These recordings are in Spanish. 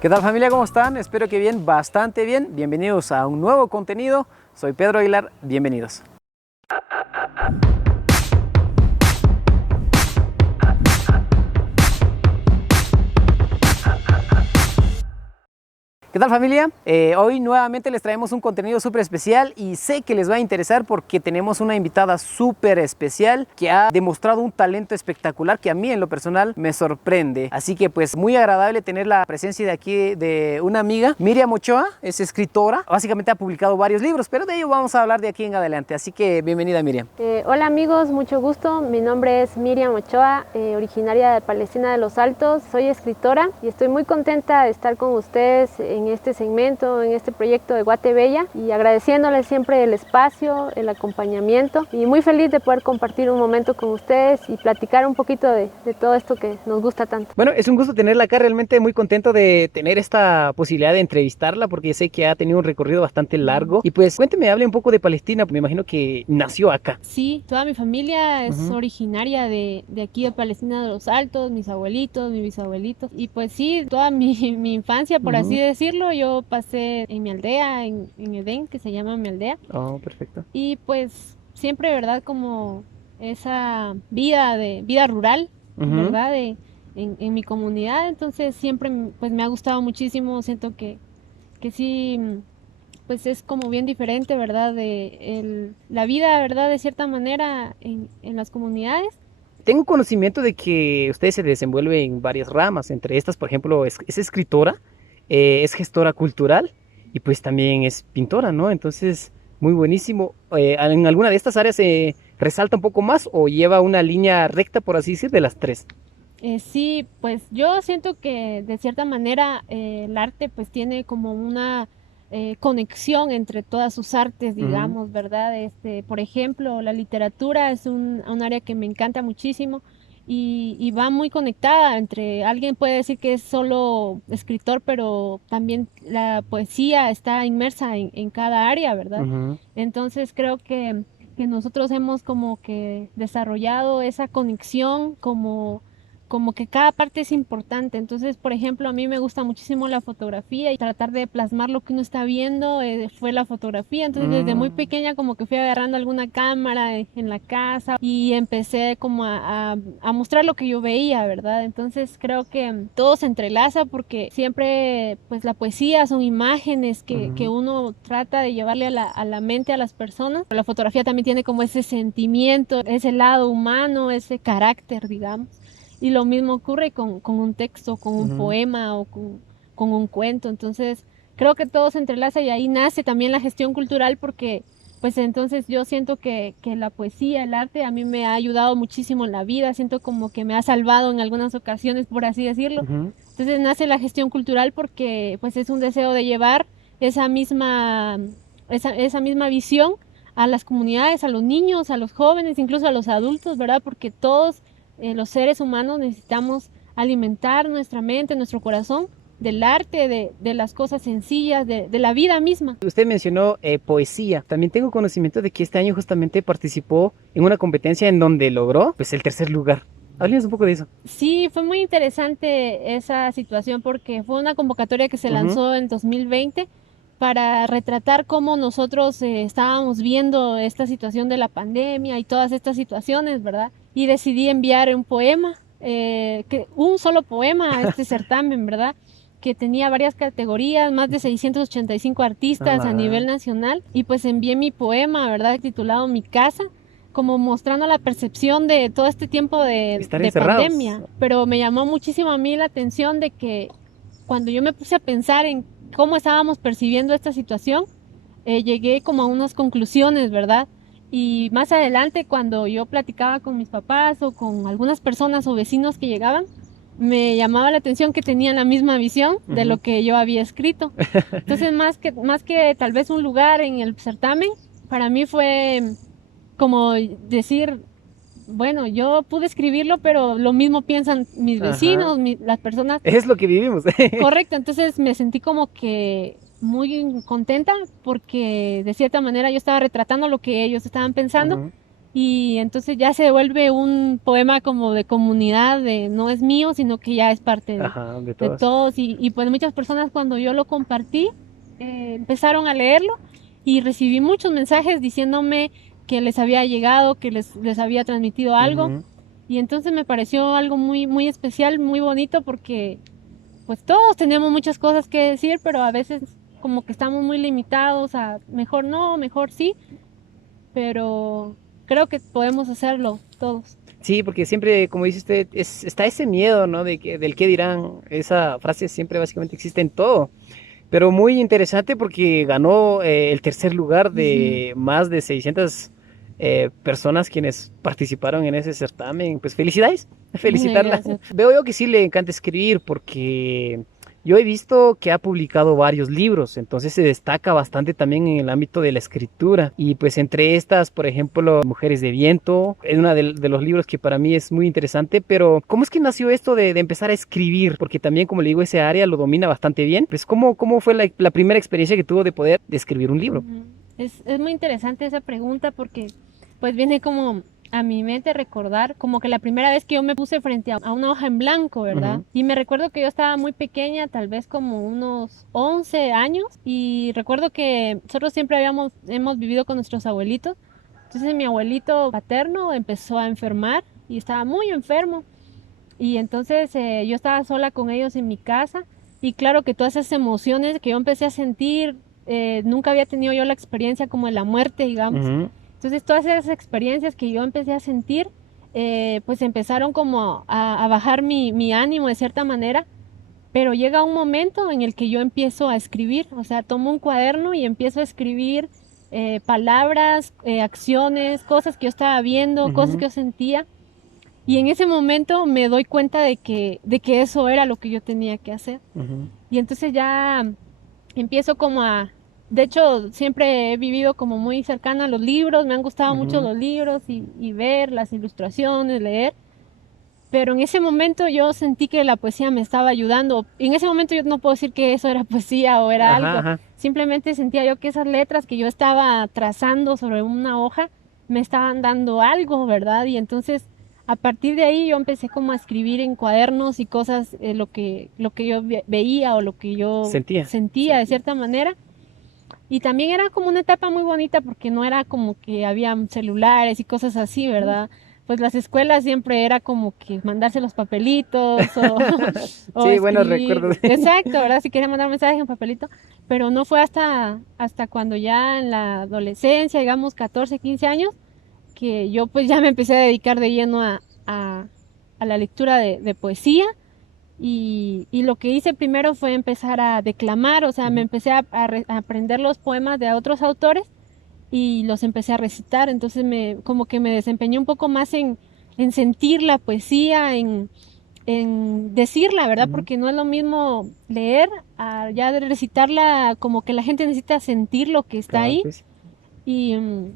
¿Qué tal familia? ¿Cómo están? Espero que bien, bastante bien. Bienvenidos a un nuevo contenido. Soy Pedro Aguilar, bienvenidos. ¿Qué tal familia? Hoy nuevamente les traemos un contenido súper especial y sé que les va a interesar porque tenemos una invitada súper especial que ha demostrado un talento espectacular que a mí en lo personal me sorprende. Así que pues muy agradable tener la presencia de aquí de una amiga. Miriam Ochoa es escritora, básicamente ha publicado varios libros, pero de ello vamos a hablar de aquí en adelante. Así que bienvenida Miriam. Hola amigos, mucho gusto. Mi nombre es Miriam Ochoa, originaria de Palestina de los Altos. Soy escritora y estoy muy contenta de estar con ustedes en este segmento, en este proyecto de Guate Bella, y agradeciéndoles siempre el espacio, el acompañamiento, y muy feliz de poder compartir un momento con ustedes y platicar un poquito de todo esto que nos gusta tanto. Bueno, es un gusto tenerla acá, realmente muy contento de tener esta posibilidad de entrevistarla porque sé que ha tenido un recorrido bastante largo. Y pues cuénteme, hable un poco de Palestina, me imagino que nació acá. Sí, toda mi familia es originaria de aquí de Palestina de los Altos, mis abuelitos, mis bisabuelitos, y pues sí, toda mi infancia, por así decirlo, yo pasé en mi aldea, en Edén, que se llama mi aldea. Oh, perfecto. Y pues siempre, ¿verdad? Como esa vida rural, ¿verdad? En mi comunidad, entonces siempre pues me ha gustado muchísimo, siento que sí, pues es como bien diferente, ¿verdad? La vida, ¿verdad? De cierta manera en las comunidades. Tengo conocimiento de que usted se desenvuelve en varias ramas, entre estas, por ejemplo, es escritora, es gestora cultural y pues también es pintora, ¿no? Entonces, muy buenísimo. ¿En alguna de estas áreas se resalta un poco más o lleva una línea recta, por así decir, de las tres? Sí, pues yo siento que de cierta manera el arte pues tiene como una conexión entre todas sus artes, digamos, ¿verdad? Por ejemplo, la literatura es un área que me encanta muchísimo y va muy conectada entre, alguien puede decir que es solo escritor, pero también la poesía está inmersa en cada área, ¿verdad? Entonces creo que nosotros hemos como que desarrollado esa conexión como que cada parte es importante. Entonces, por ejemplo, a mí me gusta muchísimo la fotografía y tratar de plasmar lo que uno está viendo fue la fotografía. Entonces, desde muy pequeña como que fui agarrando alguna cámara en la casa y empecé como a mostrar lo que yo veía, ¿verdad? Entonces, creo que todo se entrelaza porque siempre, pues la poesía son imágenes que uno trata de llevarle a la mente a las personas. La fotografía también tiene como ese sentimiento, ese lado humano, ese carácter, digamos. Y lo mismo ocurre con un texto, con un poema o con un cuento. Entonces, creo que todo se entrelaza y ahí nace también la gestión cultural porque, pues entonces yo siento que la poesía, el arte, a mí me ha ayudado muchísimo en la vida. Siento como que me ha salvado en algunas ocasiones, por así decirlo. Entonces, nace la gestión cultural porque, pues, es un deseo de llevar esa misma visión a las comunidades, a los niños, a los jóvenes, incluso a los adultos, ¿verdad? Porque todos los seres humanos necesitamos alimentar nuestra mente, nuestro corazón del arte, de las cosas sencillas, de la vida misma. Usted mencionó poesía. También tengo conocimiento de que este año justamente participó en una competencia en donde logró pues el tercer lugar. Háblenos un poco de eso. Sí, fue muy interesante esa situación porque fue una convocatoria que se lanzó en 2020 para retratar cómo nosotros estábamos viendo esta situación de la pandemia y todas estas situaciones, ¿verdad? Y decidí enviar un poema, un solo poema a este certamen, ¿verdad? Que tenía varias categorías, más de 685 artistas a nivel nacional, y pues envié mi poema, ¿verdad? Titulado Mi Casa, como mostrando la percepción de todo este tiempo de pandemia. Pero me llamó muchísimo a mí la atención de que cuando yo me puse a pensar en cómo estábamos percibiendo esta situación, llegué como a unas conclusiones, ¿verdad? Y más adelante, cuando yo platicaba con mis papás o con algunas personas o vecinos que llegaban, me llamaba la atención que tenían la misma visión de lo que yo había escrito. Entonces, más que tal vez un lugar en el certamen, para mí fue como decir, bueno, yo pude escribirlo, pero lo mismo piensan mis vecinos, las personas. Es lo que vivimos. Correcto, entonces me sentí como que muy contenta porque de cierta manera yo estaba retratando lo que ellos estaban pensando y entonces ya se vuelve un poema como de comunidad, de no es mío, sino que ya es parte Ajá, de de todos. todos y pues muchas personas cuando yo lo compartí empezaron a leerlo y recibí muchos mensajes diciéndome que les había llegado, que les había transmitido algo Ujú. y entonces me pareció algo muy, muy especial, muy bonito porque pues todos tenemos muchas cosas que decir, pero a veces como que estamos muy limitados a mejor no, mejor sí, pero creo que podemos hacerlo todos. Sí, porque siempre, como dice usted, está ese miedo, ¿no? Del qué dirán. Esa frase siempre básicamente existe en todo. Pero muy interesante porque ganó el tercer lugar Ujú. de más de 600 personas quienes participaron en ese certamen. Pues felicidades, felicitarla. Gracias. Veo yo que sí le encanta escribir porque yo he visto que ha publicado varios libros, entonces se destaca bastante también en el ámbito de la escritura. Y pues entre estas, por ejemplo, Mujeres de Viento, es uno de los libros que para mí es muy interesante, pero ¿cómo es que nació esto de empezar a escribir? Porque también, como le digo, ese área lo domina bastante bien. Pues ¿cómo fue la primera experiencia que tuvo de poder de escribir un libro? Ujú. Es muy interesante esa pregunta porque pues viene como a mi mente recordar como que la primera vez que yo me puse frente a una hoja en blanco, ¿verdad? Ujú, Y me recuerdo que yo estaba muy pequeña, tal vez como unos 11 años, y recuerdo que nosotros siempre hemos vivido con nuestros abuelitos. Entonces mi abuelito paterno empezó a enfermar y estaba muy enfermo. Y entonces yo estaba sola con ellos en mi casa y claro que todas esas emociones que yo empecé a sentir, nunca había tenido yo la experiencia como de la muerte, digamos. ujú, Entonces todas esas experiencias que yo empecé a sentir, pues empezaron como a bajar mi ánimo de cierta manera, pero llega un momento en el que yo empiezo a escribir, o sea, tomo un cuaderno y empiezo a escribir palabras, acciones, cosas que yo estaba viendo, cosas ujú, que yo sentía. Y en ese momento me doy cuenta de que eso era lo que yo tenía que hacer. ujú, Y entonces ya empiezo como a... De hecho, siempre he vivido como muy cercana a los libros, me han gustado mucho ujú. los libros y ver las ilustraciones, leer. Pero en ese momento yo sentí que la poesía me estaba ayudando. En ese momento yo no puedo decir que eso era poesía o era Ajá, algo. ajá. Simplemente sentía yo que esas letras que yo estaba trazando sobre una hoja me estaban dando algo, ¿verdad? Y entonces a partir de ahí yo empecé como a escribir en cuadernos y cosas, lo que yo veía o lo que yo Sentía. sentía de cierta manera. Y también era como una etapa muy bonita porque no era como que había celulares y cosas así, ¿verdad? Pues las escuelas siempre era como que mandarse los papelitos o, o Sí, buenos recuerdos. escribir. Exacto, ¿verdad? Si quería mandar mensajes en papelito. Pero no fue hasta cuando ya en la adolescencia, digamos 14, 15 años, que yo pues ya me empecé a dedicar de lleno a la lectura de poesía y lo que hice primero fue empezar a declamar, o sea, me Ujú. empecé a aprender los poemas de otros autores y los empecé a recitar, entonces como que me desempeñé un poco más en sentir la poesía, en decirla, ¿verdad? Ujú. Porque no es lo mismo leer a ya de recitarla, como que la gente necesita sentir lo que está Cabal, ahí pues. y, mm,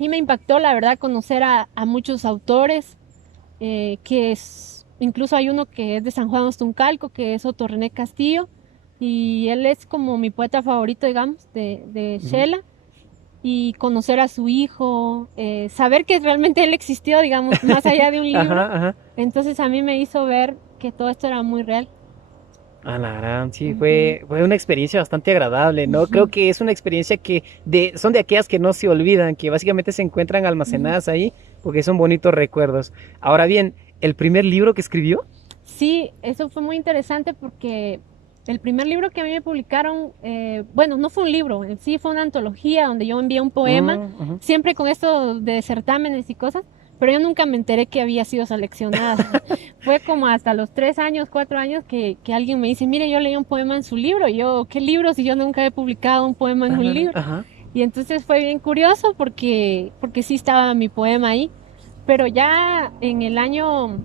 y me impactó, la verdad, conocer a muchos autores incluso hay uno que es de San Juan Ostuncalco, que es Otto René Castillo, y él es como mi poeta favorito, digamos, de Ujú. Shela, y conocer a su hijo, saber que realmente él existió, digamos, más allá de un libro, Ajá, ajá. entonces a mí me hizo ver que todo esto era muy real. A la gran, sí, Ujú, fue una experiencia bastante agradable, ¿no? Creo ujú, que es una experiencia son de aquellas que no se olvidan, que básicamente se encuentran ujú. almacenadas ahí, porque son bonitos recuerdos. Ahora bien, ¿el primer libro que escribió? Sí, eso fue muy interesante porque el primer libro que a mí me publicaron, bueno, no fue un libro, en sí fue una antología donde yo envié un poema, Mm, ujú. siempre con esto de certámenes y cosas, pero yo nunca me enteré que había sido seleccionada. Fue como hasta los 3 años, 4 años que alguien me dice, mire, yo leí un poema en su libro, y yo, ¿qué libro si yo nunca he publicado un poema en A un la gran, libro? ajá. Y entonces fue bien curioso porque sí estaba mi poema ahí, pero ya en el año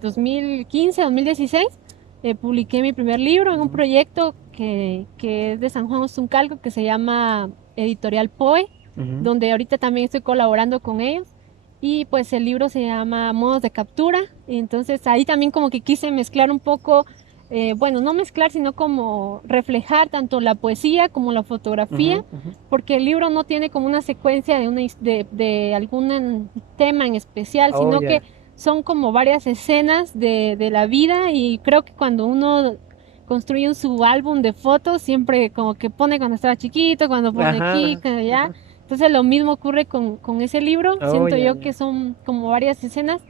2015, 2016, publiqué mi primer libro en un Ujú, proyecto que es de San Juan Ostuncalco, que se llama Editorial Poe, ujú. donde ahorita también estoy colaborando con ellos. Y pues el libro se llama Modos de Captura. Y entonces ahí también como que quise mezclar un poco, bueno, no mezclar, sino como reflejar tanto la poesía como la fotografía, porque el libro no tiene como una secuencia de algún tema en especial, Oh, sino ya. que son como varias escenas de la vida, y creo que cuando uno construye su álbum de fotos, siempre como que pone cuando estaba chiquito, cuando pone aquí, Ajá. cuando allá. Ajá. Entonces lo mismo ocurre con ese libro, Oh, siento ya, yo que ya. son como varias escenas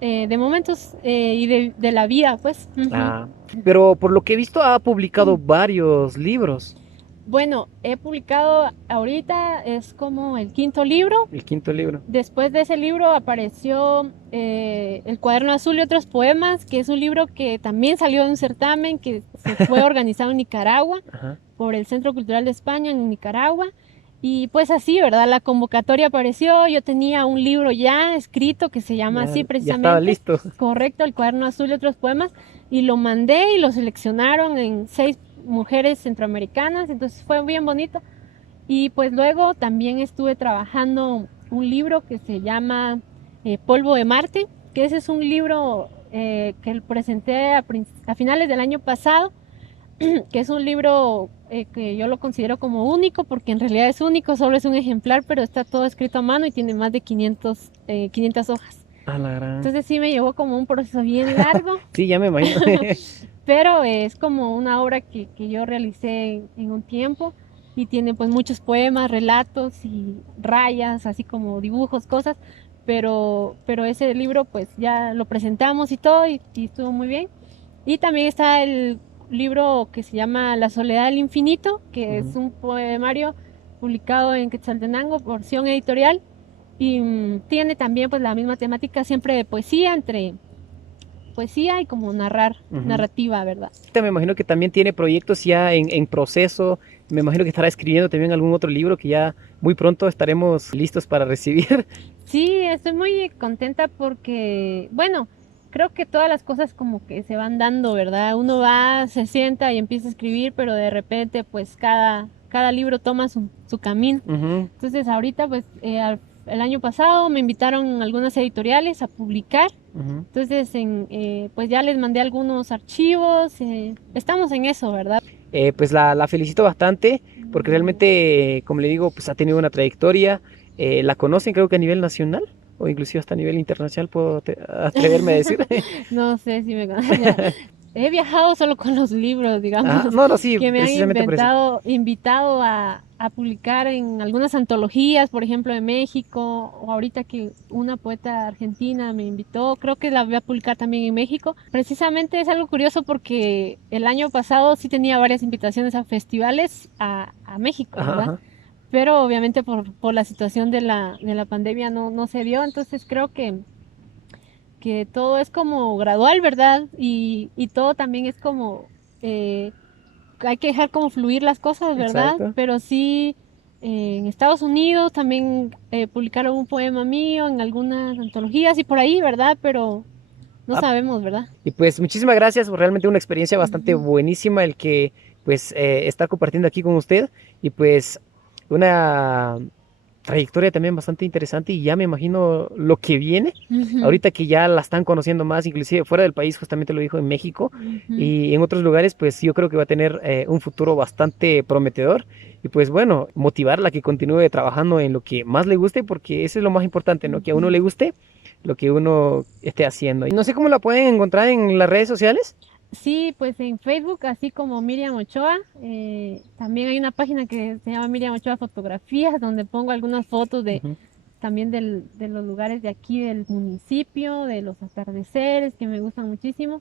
de momentos y de la vida, pues. Ujú. Ah, pero por lo que he visto ha publicado varios libros. Bueno, he publicado ahorita, es como el quinto libro. El quinto libro. Después de ese libro apareció El Cuaderno Azul y otros poemas, que es un libro que también salió de un certamen que se fue organizado en Nicaragua Ajá. por el Centro Cultural de España en Nicaragua. Y pues así, ¿verdad? La convocatoria apareció, yo tenía un libro ya escrito que se llama Ya, así ya estaba precisamente, listo. correcto, El Cuaderno Azul y otros poemas, y lo mandé y lo seleccionaron en 6 mujeres centroamericanas, entonces fue bien bonito. Y pues luego también estuve trabajando un libro que se llama Polvo de Marte, que ese es un libro que presenté a finales del año pasado, que es un libro que yo lo considero como único, porque en realidad es único, solo es un ejemplar, pero está todo escrito a mano y tiene más de 500 hojas. A la gran. Entonces sí me llevó como un proceso bien largo, Sí, ya me imagino. pero es como una obra que yo realicé en un tiempo, y tiene pues muchos poemas, relatos y rayas, así como dibujos, cosas, pero ese libro pues ya lo presentamos y todo, y estuvo muy bien. Y también está el libro que se llama La Soledad del Infinito, que es Ujú. un poemario publicado en Quetzaltenango, porción editorial, y tiene también pues la misma temática siempre de poesía, entre poesía y como Ujú. narrativa, ¿verdad? Me imagino que también tiene proyectos ya en proceso. Me imagino que estará escribiendo también algún otro libro que ya muy pronto estaremos listos para recibir. Sí, estoy muy contenta porque, bueno, creo que todas las cosas como que se van dando, ¿verdad? Uno va, se sienta y empieza a escribir, pero de repente pues cada libro toma su camino. Ujú, Entonces ahorita pues el año pasado me invitaron algunas editoriales a publicar. ujú. Entonces pues ya les mandé algunos archivos. Estamos en eso, ¿verdad? Pues la felicito bastante porque realmente, como le digo, pues ha tenido una trayectoria. La conocen creo que a nivel nacional o inclusive hasta a nivel internacional, puedo atreverme a decir. No sé si me conoces. He viajado solo con los libros, Ah, digamos, no, no, sí, que me han precisamente por eso. invitado a publicar en algunas antologías, por ejemplo, de México, o ahorita que una poeta argentina me invitó, creo que la voy a publicar también en México. Precisamente es algo curioso porque el año pasado sí tenía varias invitaciones a festivales a México, Ajá, ¿verdad? ajá. Pero obviamente por la situación de la pandemia no se dio, entonces creo que todo es como gradual, ¿verdad? Y todo también es como, eh, hay que dejar como fluir las cosas, ¿verdad? Exacto. Pero sí, en Estados Unidos también publicaron un poema mío en algunas antologías y por ahí, ¿verdad? Pero no Ah, sabemos, ¿verdad? y pues muchísimas gracias, realmente una experiencia bastante Ujú. buenísima el que pues estar compartiendo aquí con usted y pues una trayectoria también bastante interesante y ya me imagino lo que viene, Ujú, ahorita que ya la están conociendo más, inclusive fuera del país, justamente lo dijo en México ujú. y en otros lugares, pues yo creo que va a tener un futuro bastante prometedor y pues bueno, motivarla a que continúe trabajando en lo que más le guste, porque eso es lo más importante, ¿no? Que a uno le guste lo que uno esté haciendo. Y no sé cómo la pueden encontrar en las redes sociales. Sí, pues en Facebook, así como Miriam Ochoa, también hay una página que se llama Miriam Ochoa Fotografías, donde pongo algunas fotos Ujú. también de los lugares de aquí del municipio, de los atardeceres que me gustan muchísimo.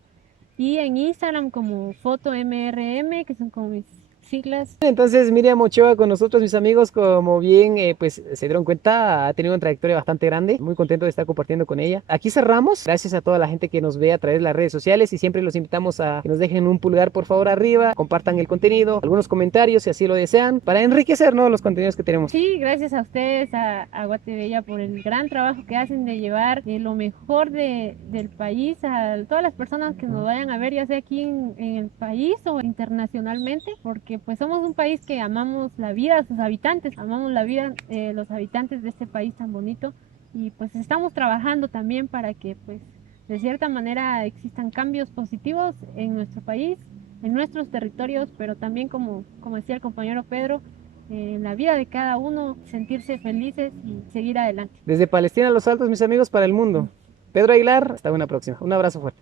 Y en Instagram como foto MRM, que son como mis siglas. Entonces Miriam Ochoa con nosotros, mis amigos, como bien pues se dieron cuenta, ha tenido una trayectoria bastante grande. Muy contento de estar compartiendo con ella. Aquí cerramos. Gracias a toda la gente que nos ve a través de las redes sociales y siempre los invitamos a que nos dejen un pulgar por favor arriba, compartan el contenido, algunos comentarios si así lo desean, para enriquecer, ¿no?, los contenidos que tenemos. Sí, gracias a ustedes, a Guatebella, por el gran trabajo que hacen de llevar lo mejor del país a todas las personas que nos vayan a ver, ya sea aquí en el país o internacionalmente, porque pues somos un país que amamos la vida de sus habitantes, amamos la vida los habitantes de este país tan bonito, y pues estamos trabajando también para que pues de cierta manera existan cambios positivos en nuestro país, en nuestros territorios, pero también como decía el compañero Pedro, en la vida de cada uno, sentirse felices y seguir adelante. Desde Palestina a los Altos, mis amigos, para el mundo. Pedro Aguilar, hasta una próxima. Un abrazo fuerte.